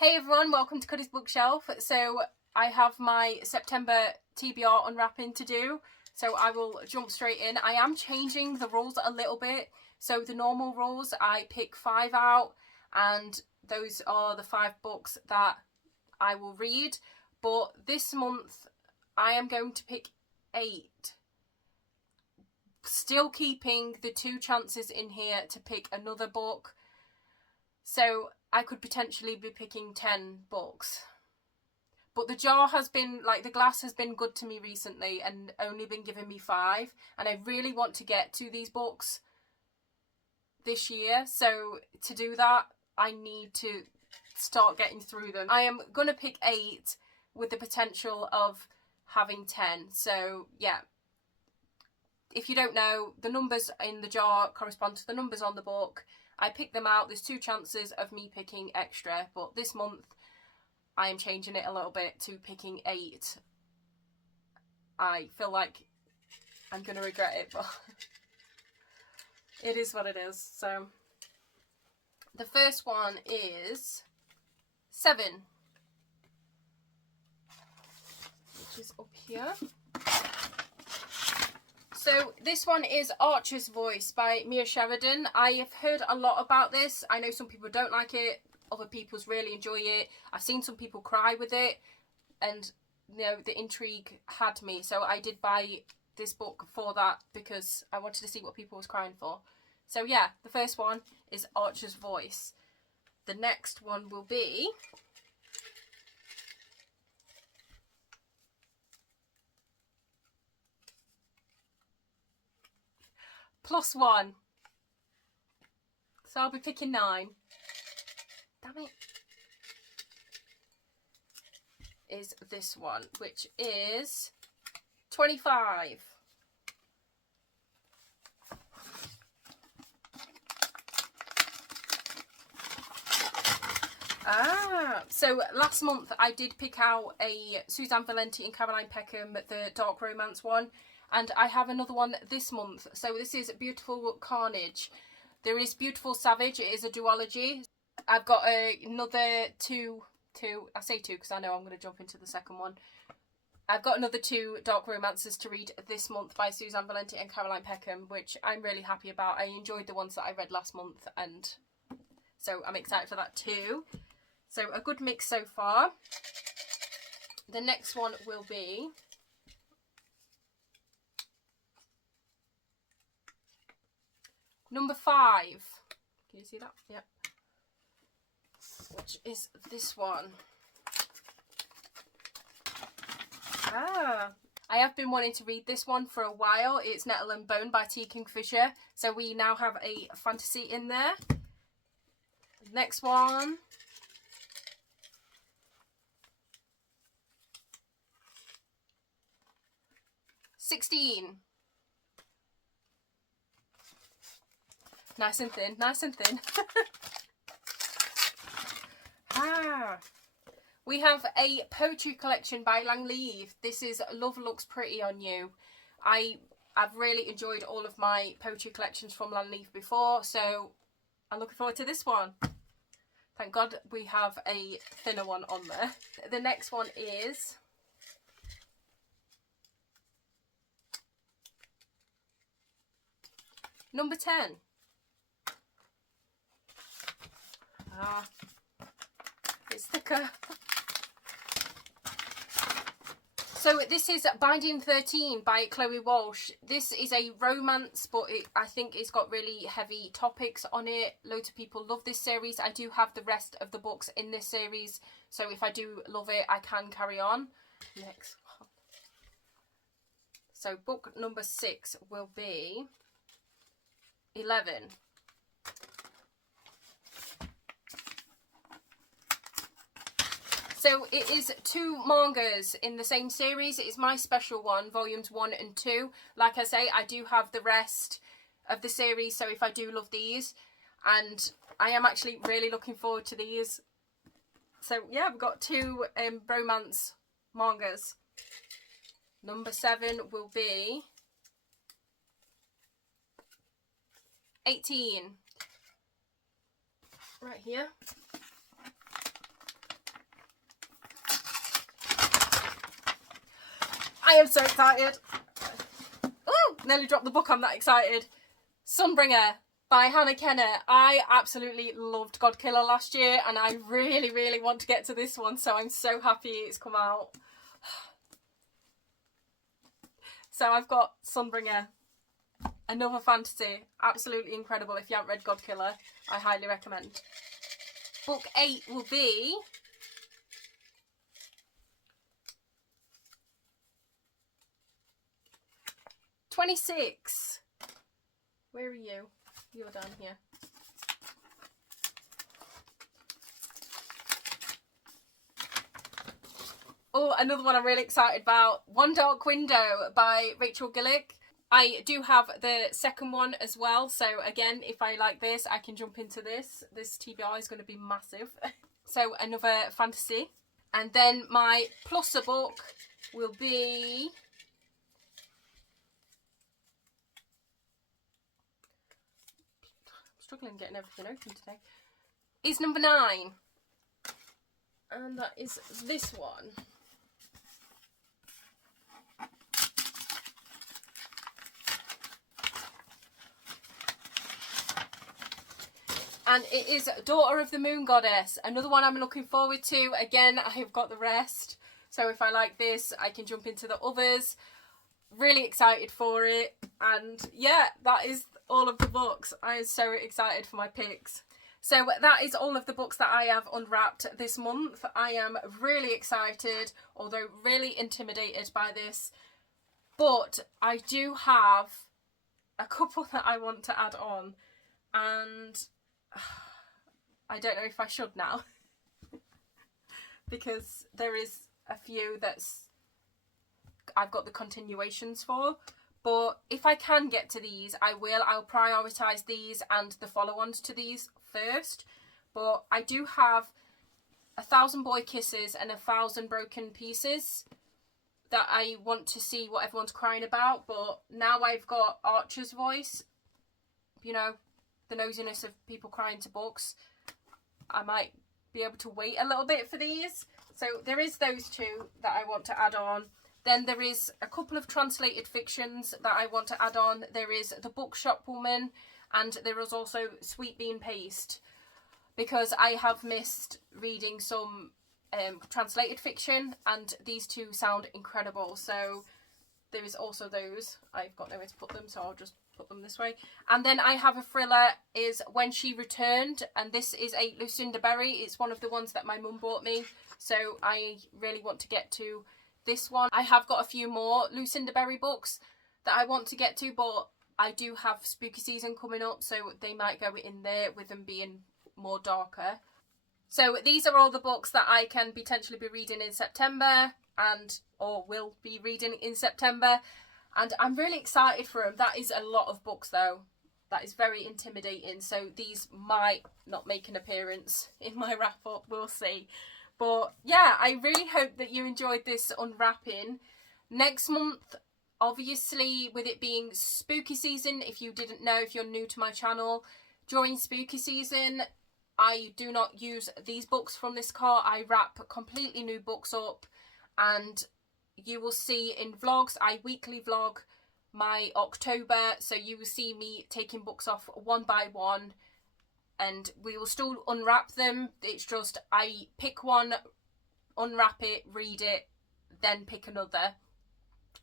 Hey everyone, welcome to Cuddy's Bookshelf. So I have my September TBR unwrapping to do, so I will jump straight in. I am changing the rules a little bit. So the normal rules, I pick 5 out, and those are the 5 books that I will read. But this month, I am going to pick 8. Still keeping the 2 chances in here to pick another book. So I could potentially be picking 10 books. But the jar has been, the glass has been good to me recently and only been giving me 5. And I really want to get to these books this year. So to do that, I need to start getting through them. I am going to pick 8 with the potential of having 10. So yeah. If you don't know, the numbers in the jar correspond to the numbers on the book. I pick them out. There's 2 chances of me picking extra, but this month I am changing it a little bit to picking 8. I feel like I'm going to regret it, but it is what it is. So the first one is 7, which is up here. So this one is Archer's Voice by Mia Sheridan. I have heard a lot about this. I know some people don't like it. Other people really enjoy it. I've seen some people cry with it. And, you know, the intrigue had me. So I did buy this book for that because I wanted to see what people was crying for. So yeah, the first one is Archer's Voice. The next one will be +1. So I'll be picking 9. Damn it. Is this one, which is 25. So last month I did pick out a Suzanne Valenti and Caroline Peckham, the dark romance one. And I have another one this month. So this is Beautiful Carnage. There is Beautiful Savage. It is a duology. I've got another two. I say 2 because I know I'm going to jump into the second one. I've got another 2 dark romances to read this month by Suzanne Valenti and Caroline Peckham, which I'm really happy about. I enjoyed the ones that I read last month, and so I'm excited for that too. So a good mix so far. The next one will be number 5. Can you see that? Yep. Which is this one. I have been wanting to read this one for a while. It's Nettle and Bone by T. Kingfisher. So we now have a fantasy in there. Next one. #16. Nice and thin, nice and thin. We have a poetry collection by Langleaf. This is Love Looks Pretty on You. I've really enjoyed all of my poetry collections from Langleaf before, so I'm looking forward to this one. Thank God we have a thinner one on there. The next one is number 10. It's thicker. So this is Binding 13 by Chloe Walsh. This is a romance, but I think it's got really heavy topics on it. Loads of people love this series. I do have the rest of the books in this series, so if I do love it, I can carry on. Next one. So book number 6 will be 11. So it is 2 mangas in the same series. It is my special one, volumes 1 and 2. Like I say, I do have the rest of the series, so if I do love these, and I am actually really looking forward to these. So yeah, we've got 2 romance mangas. Number 7 will be 18. Right here. I am so excited. Ooh, nearly dropped the book, I'm that excited. Sunbringer by Hannah Kenner. I absolutely loved Godkiller last year and I really, really want to get to this one, so I'm so happy it's come out. So I've got Sunbringer, another fantasy, absolutely incredible. If you haven't read Godkiller, I highly recommend. Book 8 will be "26. Where are you? You're down here. Oh, another one I'm really excited about. One Dark Window by Rachel Gillick. I do have the second one as well, so again, if I like this, I can jump into this. This TBR is going to be massive. So another fantasy. And then my pluser book will be I'm struggling getting everything open today. Is number 9. And that is this one. And it is Daughter of the Moon Goddess. Another one I'm looking forward to. Again, I have got the rest. So if I like this, I can jump into the others. Really excited for it. And yeah, that is all of the books. I am so excited for my picks. So that is all of the books that I have unwrapped this month. I am really excited, although really intimidated by this. But I do have a couple that I want to add on. And I don't know if I should now. Because there is a few that's I've got the continuations for. But if I can get to these, I will. I'll prioritise these and the follow-ons to these first. But I do have 1,000 Boy Kisses and 1,000 Broken Pieces that I want to see what everyone's crying about. But now I've got Archer's Voice, you know, the nosiness of people crying to books, I might be able to wait a little bit for these. So there is those two that I want to add on. Then there is a couple of translated fictions that I want to add on. There is The Bookshop Woman and there is also Sweet Bean Paste, because I have missed reading some translated fiction and these two sound incredible. So there is also those. I've got nowhere to put them, so I'll just put them this way. And then I have a thriller, is When She Returned, and this is a Lucinda Berry. It's one of the ones that my mum bought me, so I really want to get to this one. I have got a few more Lucinda Berry books that I want to get to, but I do have spooky season coming up, so they might go in there with them being more darker. So these are all the books that I can potentially be reading in September, and or will be reading in September. And I'm really excited for them. That is a lot of books though. That is very intimidating. So these might not make an appearance in my wrap up. We'll see. But yeah, I really hope that you enjoyed this unwrapping. Next month, obviously, with it being spooky season, if you didn't know, if you're new to my channel, during spooky season, I do not use these books from this cart. I wrap completely new books up, and you will see in vlogs, I weekly vlog my October, so you will see me taking books off one by one, and we will still unwrap them. It's just I pick one, unwrap it, read it, then pick another,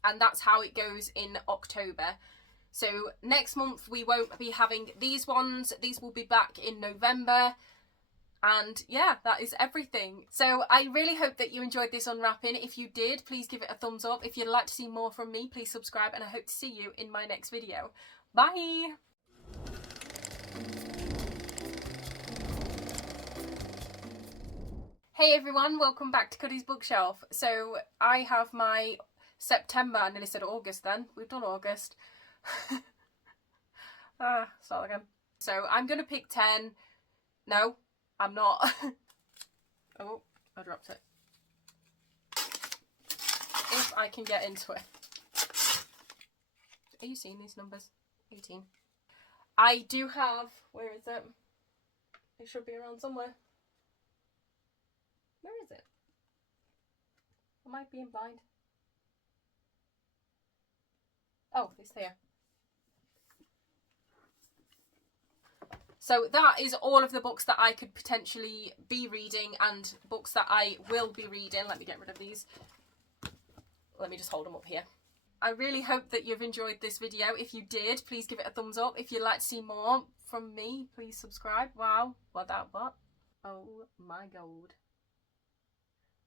and that's how it goes in October. So next month we won't be having these ones. These will be back in November. And yeah, that is everything. So I really hope that you enjoyed this unwrapping. If you did, please give it a thumbs up. If you'd like to see more from me, please subscribe, and I hope to see you in my next video. Bye! Hey everyone, welcome back to Cuddy's Bookshelf. So I have my September, I nearly said August then. We've done August. Start again. So I'm going to pick 10. No, I'm not. Oh, I dropped it. If I can get into it. Are you seeing these numbers? 18. I do have, where is it? It should be around somewhere. Where is it? Am I being blind? Oh, it's here. So that is all of the books that I could potentially be reading and books that I will be reading. Let me get rid of these. Let me just hold them up here. I really hope that you've enjoyed this video. If you did, please give it a thumbs up. If you'd like to see more from me, please subscribe. Wow. What? Oh my god.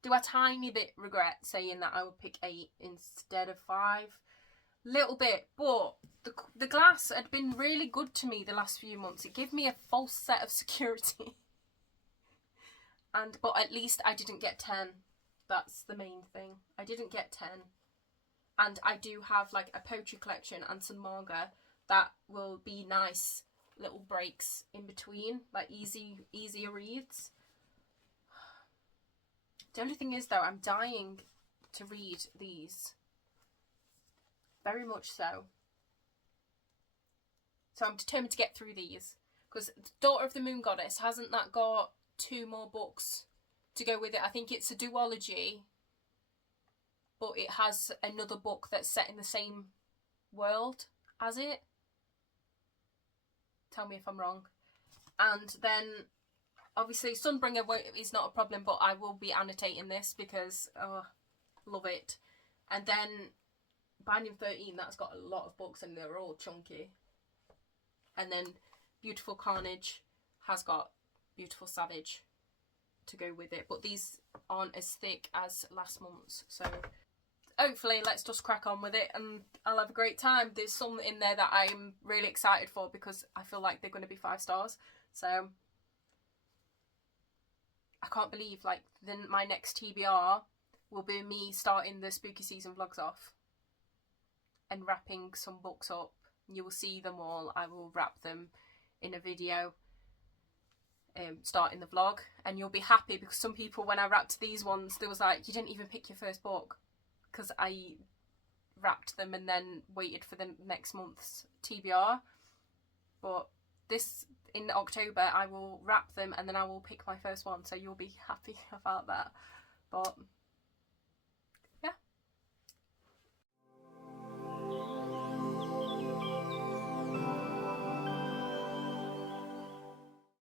Do a tiny bit regret saying that I would pick 8 instead of 5. Little bit, but the glass had been really good to me the last few months. It gave me a false set of security. But at least I didn't get 10. That's the main thing. I didn't get 10. And I do have like a poetry collection and some manga that will be nice little breaks in between, like easier reads. The only thing is though, I'm dying to read these. Very much so. So I'm determined to get through these. Because Daughter of the Moon Goddess, hasn't that got 2 more books to go with it? I think it's a duology, but it has another book that's set in the same world as it. Tell me if I'm wrong. And then obviously Sunbringer is not a problem, but I will be annotating this because love it. And then Binding 13, that's got a lot of books and they're all chunky. And then Beautiful Carnage has got Beautiful Savage to go with it, but these aren't as thick as last month's. So hopefully let's just crack on with it and I'll have a great time. There's some in there that I'm really excited for because I feel like they're going to be 5 stars. So I can't believe like then my next TBR will be me starting the spooky season vlogs off and wrapping some books up. You will see them all. I will wrap them in a video starting the vlog, and you'll be happy because some people, when I wrapped these ones, they was like, you didn't even pick your first book, because I wrapped them and then waited for the next month's TBR. But this, in October, I will wrap them and then I will pick my first one, so you'll be happy about that. But